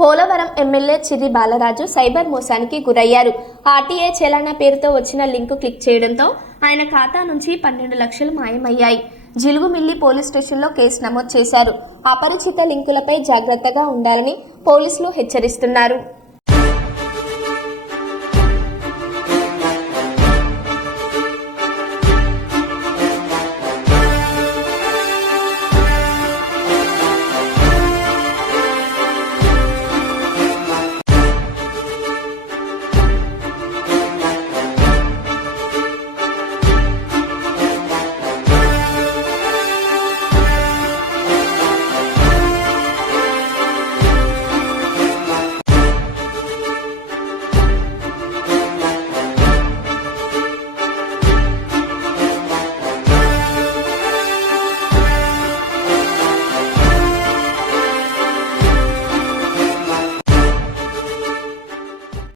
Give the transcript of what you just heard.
Polavaram MLA Chirri Balaraju cyber మోసానికి గురయ్యారు. RTA చలానా పేరుతో వచ్చిన లింక్ క్లిక్ చేయడంతో ఆయన ఖాతా నుంచి 12 లక్షలు మాయమయ్యాయి. జిలుగుమిల్లి పోలీస్ స్టేషన్లో కేసు నమోదు చేశారు. అపరిచిత లింకులపై జాగ్రత్తగా ఉండాలని పోలీసులు హెచ్చరిస్తున్నారు.